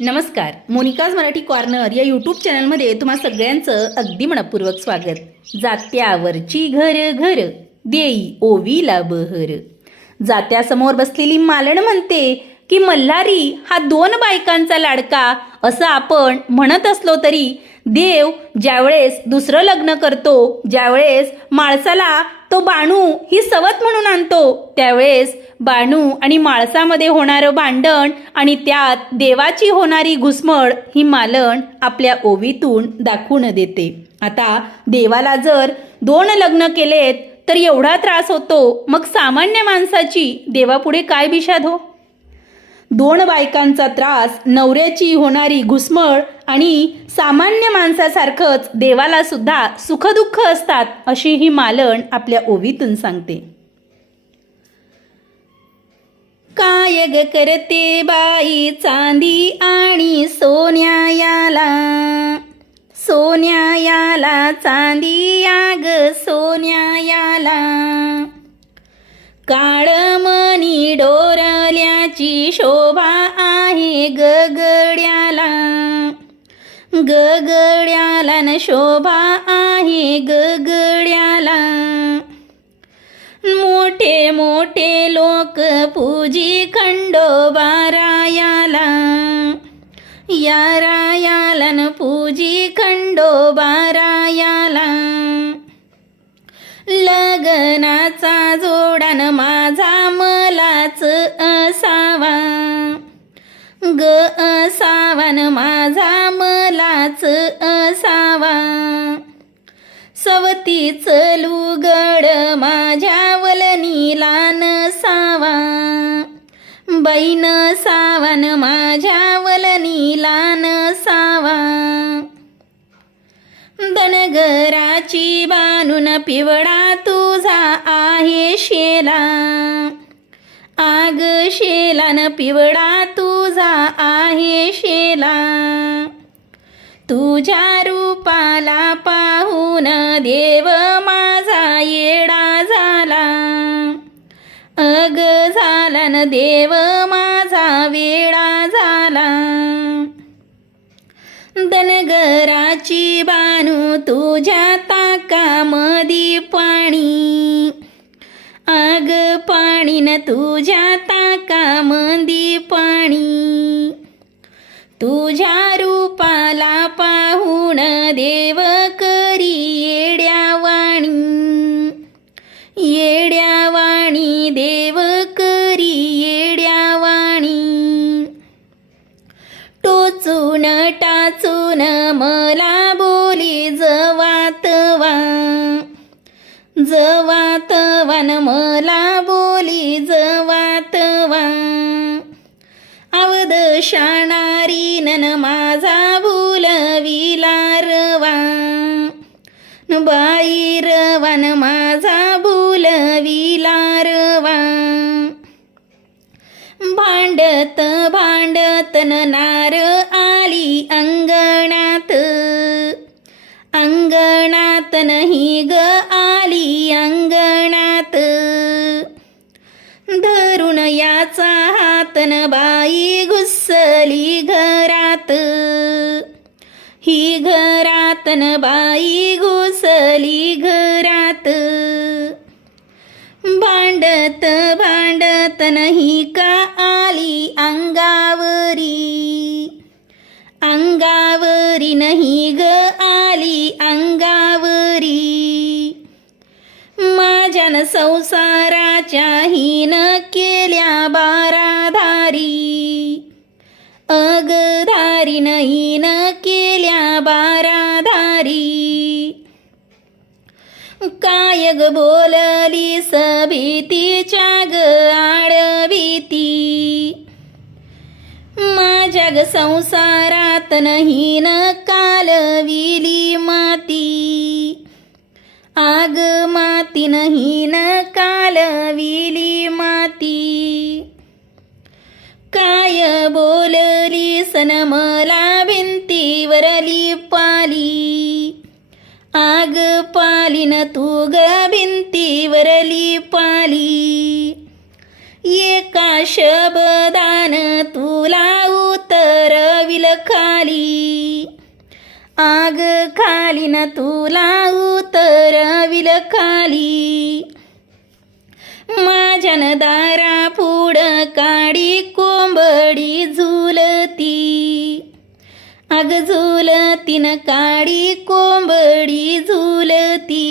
नमस्कार Monica's Marathi corner या YouTube चॅनलमध्ये तुम्हा सगळ्यांचं अगदी मनपूर्वक स्वागत. जात्यावरची घर घर देई ओवीला बहर जात्यासमोर बसलेली मालण म्हणते की मल्हारी हा दोन बायकांचा लाडका असं आपण म्हणत असलो तरी देव ज्यावेळेस दुसरं लग्न करतो ज्यावेळेस माळसाला तो बाणू ही सवत म्हणून आणतो त्यावेळेस बाणू आणि माळसामध्ये होणारं भांडण आणि त्यात देवाची होणारी घुसमळ ही मालण आपल्या ओवीतून दाखवून देते. आता देवाला जर दोन लग्न केलेत तर एवढा त्रास होतो मग सामान्य माणसाची देवापुढे काय विषाद हो? दोन बायकांचा त्रास नवऱ्याची होणारी घुसमळ आणि सामान्य माणसासारखंच देवाला सुद्धा सुखदुःख असतात अशी ही मालण आपल्या ओवीतून सांगते. काय ग करते बाई चांदी आणि सोन्या याला सोन्या याला चांदी या ग सोन्या याला काळ ची शोभा आहे गगड्याला. गगड्याला न शोभा आहे गगड्याला. मोठे मोठे लोक पूजी खंडोबा रायाला या रायाला न पूजी खंडोबा रायाला ग असावान माझा मलाच असावा. सवतीच लुगड माझ्या वलनीला नसावा. बाई सावन माझ्या वलनीला नसावा. धनगराची बानून पिवळा तुझा आहे शेला. आग न पिवळा तुझा आहे शेला. तुझ्या रूपाला पाहून देव माझा येडा झाला. अग झाला न देव माझा वेडा झाला. धनगराची बानू तुझ्या ताकामधी तुझ्या ताकामंदी पाणी तुझ्या रूपाला पाहून देव करी येड्यावाणी येड्यावाणी देव करी येड्यावाणी टोचून टाचून मला बोली जवातवा जवातवान मला बोली जवातवा. अवध शाणारी नन माझा भूलविला रवा बाई रवन माझा भूलविला रवा भांडत भांडत नार आली अंगणात. अंगणात नाही ग याचा हातन बाई घुसली घरात. ही घरातन बाई घुसली घरात. भांडत भांडत नाही का आली अंगावरी? अंगावरी नाही ग संसाराच्या हीन केल्या बाराधारी. अगधारी नाही केल्या बाराधारी. काय ग बोलली सभीतीच्या ग आडवीती. माझ्या ग संसारात नाही न कालविली माती. आग माती नाही बोलली मला भिंतीवरली पाली आग पालीन तू ग भिंतीवरली पाली एका शब्दान तुला उतरविले खाली. आग खालीन तुला उतरविल खाली. माझ्या न दारा पुढं काडी कोंबडी झू अग झुलतीन काळी कोंबडी झुलती.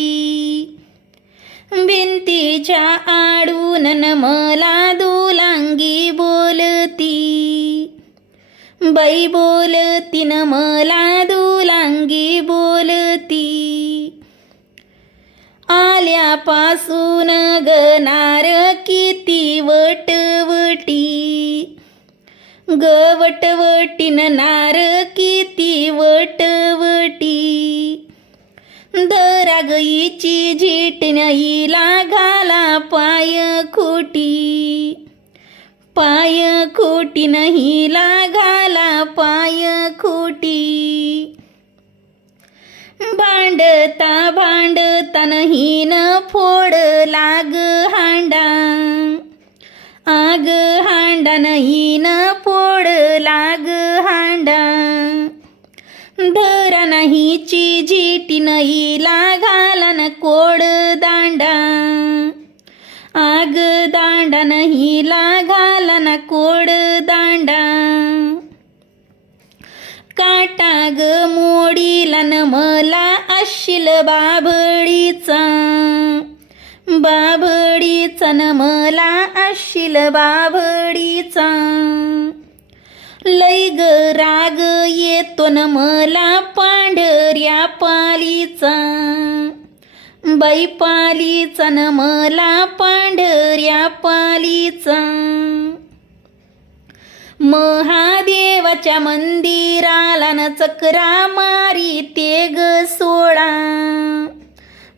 भिंतीच्या आडून मला दुलांगी बोलती. बाई बोलतीन मला दुलांगी बोलती. आल्यापासून गनार किती वटवटी. गवटवटीन नार किती वटवटी. दरा गईची झीटन घाला पाय खोटी. पाय खोटी नाही घाला पाय खोटी. भांडता भांडता नाही न फोड झीटी नईला घालन कोड दांडा. आग दांडा नहीला घालन कोड दांडा. काटाग मोडीलन मला अशील बाभडीचा बाभळीचा न मला अशील बाभडीचा लय ग राग येतो न मला पांढऱ्या पालीचा. बाई पालीचा न मला पांढऱ्या पालीचा. महादेवाच्या मंदिराला न चक्रा मारी ते ग सोळा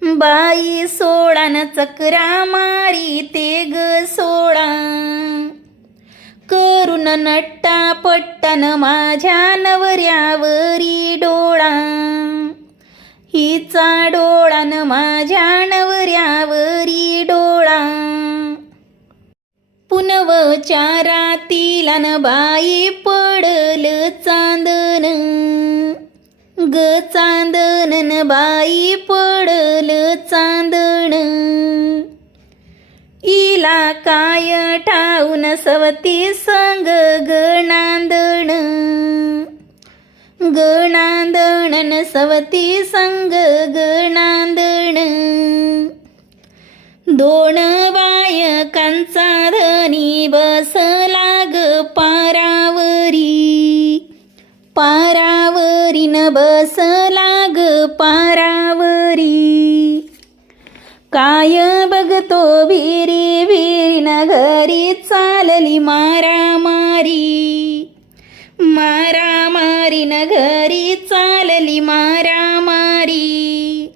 बाई सोळा न चक्रा मारी ते ग सोळा करून नट्टा पट्टन माझ्या नवऱ्यावरी डोळा. हिचा डोळान माझ्या नवऱ्यावरी डोळा. पुनवच्या रातीला न बाई पडल चांदन. ग चांदन न बाई पडल चांदण इला काय ठाऊन सवती संग गणांदण. गणांदणन सवती संग गणांदण. दोन बायकांचा धनी बसला ग पारावरी. पारावरी न बसला ग पारावरी. काय बघतो विरी विरी नगरी घरी चालली मारामारी. मारामारी न घरी चालली मारामारी.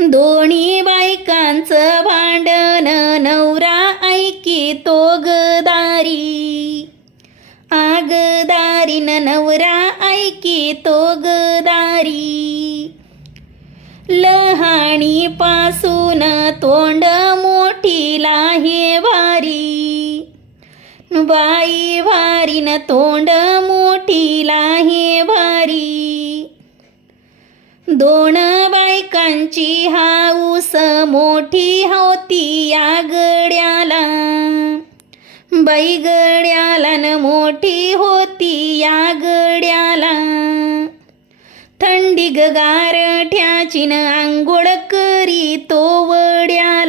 दोन्ही बायकांचं भांडण नवरा ऐकी तो गदारी. आगदारी न नवरा ऐकी तो गदारी. पासून तोंड मोठीला हे भारी बाई वारीन तोंड मोठीला हे भारी दोन बायकांची हाऊस मोठी होती या गड्याला बाई गड्याला न मोठी होती या गड्या डिगगारठ्याची न आंघोळ करी तो वड्या.